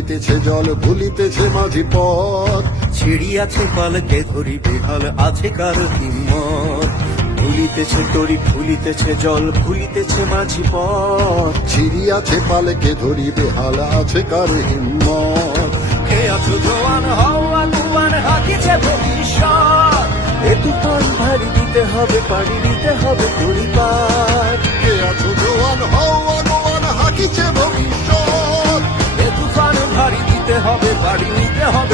ভুলিতেছে জল ভুলিতেছে মাঝি পথ। ছিড়িয়াছে পালকে ধরি বেহাল আছে কার হিম্মত। ভুলিতেছে তরি ভুলিতেছে জল ভুলিতেছে মাঝি পথ। ছিড়িয়াছে পালকে ধরি বেহাল আছে কার হিম্মত। কে আছো জোয়ান হও আগুয়ান হাকিছে ভবিষ্যৎ। এ তুফান ভারী দিতে হবে পাড়ি দিতে হবে পরিবার। কে আছো জোয়ান হও আগুয়ান হাকিছে ভবিষ্যৎ। এ তুফান ভারী দিতে হবে পাড়ি দিতে হবে